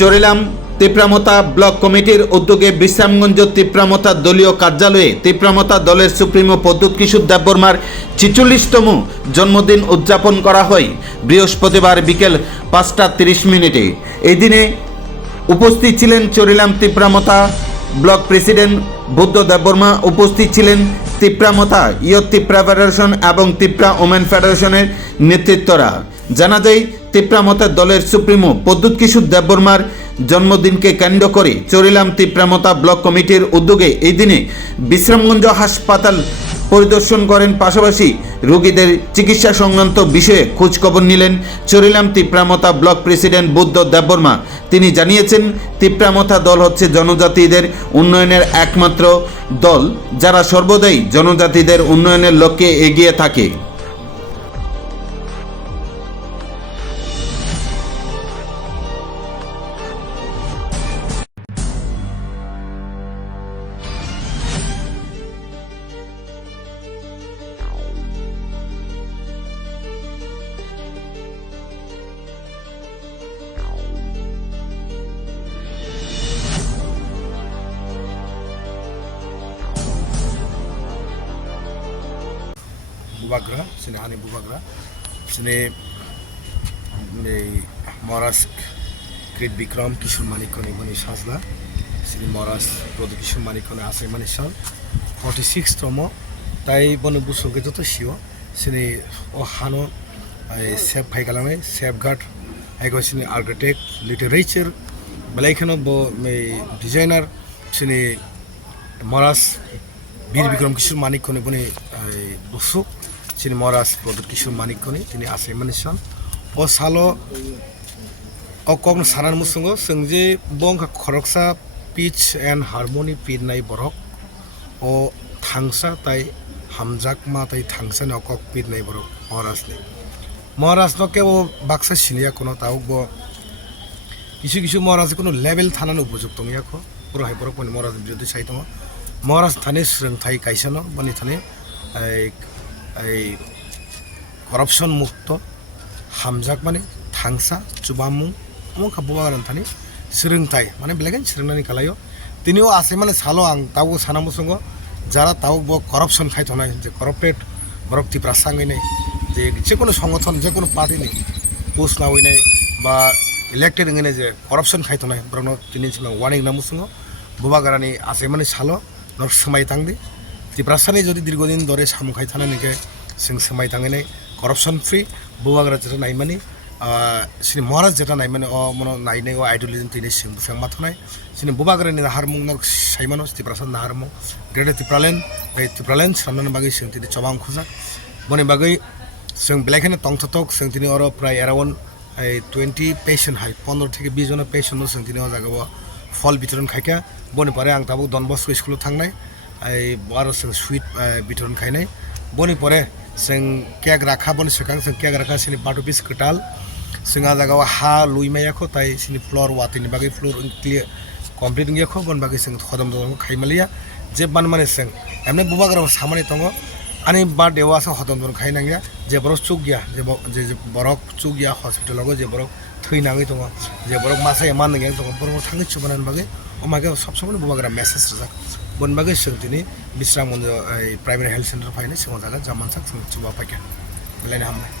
Charilam Tipramotha block কমিটির উদ্যোগে বিশ্রামগঞ্জ তিপ্রামতা দলীয় কার্যালয়ে তিপ্রামতা দলের সুপ্রিমো পদ্মুৎ কিশোর দেববর্মার ছিচল্লিশতম জন্মদিন উদযাপন করা হয় বৃহস্পতিবার বিকেল পাঁচটা তিরিশ মিনিটে। এই দিনে উপস্থিত ছিলেন চরিলাম তিপ্রামতা ব্লক প্রেসিডেন্ট বুদ্ধ দেববর্মা, উপস্থিত ছিলেন তিপ্রামতা ইয়ত তিপ্রা ফেডারেশন এবং তিপ্রা ওমেন ফেডারেশনের নেতৃত্বরা। জানা যায় তিপ্রামতার দলের সুপ্রিমো পদ্যুৎ কিশোর দেববর্মার জন্মদিনকে কেন্দ্র করে চরিলাম তিপ্রামতা ব্লক কমিটির উদ্যোগে এই দিনে বিশ্রামগঞ্জ হাসপাতাল পরিদর্শন করেন পাশাপাশি রোগীদের চিকিৎসা সংক্রান্ত বিষয়ে খোঁজখবর নিলেন চরিলাম তিপ্রামতা ব্লক প্রেসিডেন্ট বুদ্ধ দেববর্মা। তিনি জানিয়েছেন, তিপ্রামতা দল হচ্ছে জনজাতিদের উন্নয়নের একমাত্র দল, যারা সর্বদাই জনজাতিদের উন্নয়নের লক্ষ্যে এগিয়ে থাকে। बुबाग्रा sini hani bubagra sini এই মহারাজ কৃত বিক্রম কিশোর মানিকনি বনি সাজলা শ্রী মহারাজ প্রদ কিশোর মানিকনি আছে মানে সাল ফর্টি সিক্স তম তাই বনে বুসুকে যত সিও সিনি ও হানো সেফ ফাই খালামে সেফ গার্ড আইগো সিনি আর্কিটেক্ট লিটারেচার বেলাইখানো ব ডিজাইনার সিনি মহারাজ বীর বিক্রম কিশোর মানিকনি বনি বুসুক তিনি মহারাজ প্রদর কিশোর মানিকনি তিনি আসাইমানের সন। ও সালো অকক সানান মুসঙ্গ সঙ্গে বং খরকসা, পিচ অ্যান্ড হারমোনি পিট নাই বরক। ও থাংসা তাই হামজাক মা তাই থাংসা নে অকক পিট নাই বরক, মহারাজ নেই। মহারাজ নকে ও বাক্সা সিনিয়া কোনো তাও ব কিছু কিছু মহারাজ কোনো লেভেল থানান উপযুক্ত ইয়াকো পুরো হাই বরক মানে মহারাজ বিরুদ্ধে চাই তোমার মহারাজ থানে সোलोंथाइ কাইসানো মানে থানে করাপশন মুক্ত হামজাক মানে থাংসা চুবামু অমুক হাবুবাগান থানি सोलोंथाइ মানে বেলেগেন सोलोंनानै खालायो তিনিও আছে মানে সালো আং তাও সানামুসঙ্গ যারা তাও ব করাপশন খাইথনায় যে করাপ্টেড বরক টিপ্রা সাঙ্গিনাই যে যে কোনো সংগঠন যে কোনো পার্টিনি পোস্ট না হইনাই বা ইলেক্টেড হইনাই যে করাপশন খাইথনায় বরং তিনি ছিল ওয়ানিং নামুসঙ্গ বুবাগারানি আছে মানে সালো নর সোমাই তাংদি ত্রিপুরাসানি যদি দীর্ঘদিন ধরে সামুখাই থানা নিকে সিং সেমাই থাঙিনে করপশন ফ্রি বৌবাগ্রা যেটা নাই মানে সিনি মহারাজ যেটা নাই মানে অ মনো নাইনে ও আইডলিজম তিনি সিং ফেংমা থানায় সিনি বৌবাগ্রা নি নাহার নক সাইমানো ত্রিপুরাসান হারমু গ্রেটার ত্রিপ্রালেন এই ত্রিপ্রালেন সামনে বাকি সিং তিনি চবাং খোঁজা মনে বাকি সিং বেলাইখানে তংথতক সিং তিনি অর প্রায় এরাউন্ড এই টুয়েন্টি পেশেন্ট হয় পনেরো থেকে বিশ জনের পেশেন্টও সিং তিনি জায়গা ফল বিতরণ খাইকা বনে পারে আং তাবো দনবস্ক স্কুলে থাকায় थांनाय এই आरो जों सुइट बितरन खायनाय बनि परे जों केक राखा बनि सिगां जों केक राखा सिनि बाटो पिस कटाल जोंहा जागाव हा लुइमायाखौ ताइ सिनि फ्लर वातिनि बागै फ्लर क्लियर कमप्लिट गैयाखौ बन बागै जों खदम दङ खाइमालिया जे बान माने जों एमने बुबाग्राव सामानि दङ आंनि बार्थडेआव आसा हदम दङ खाइनांगिया जे बरक चुक गैया जे ब- जे जे बरक चुक गैया हस्पिटालाव जे बरक थैनाङै दङ जे बरक मासा एमान नङा दङ बरक थाङै चुबानानि बागै अमागे सब समय बुबाग्रा मेसेज रजाक বনবাগে যিনি বিশ্রাম এই প্রাইমারি হেলথ সেন্টার ফাইনে সেখানে জায়গা জামান সাক সেবা পাইকেন বেলাইনে হামলায়।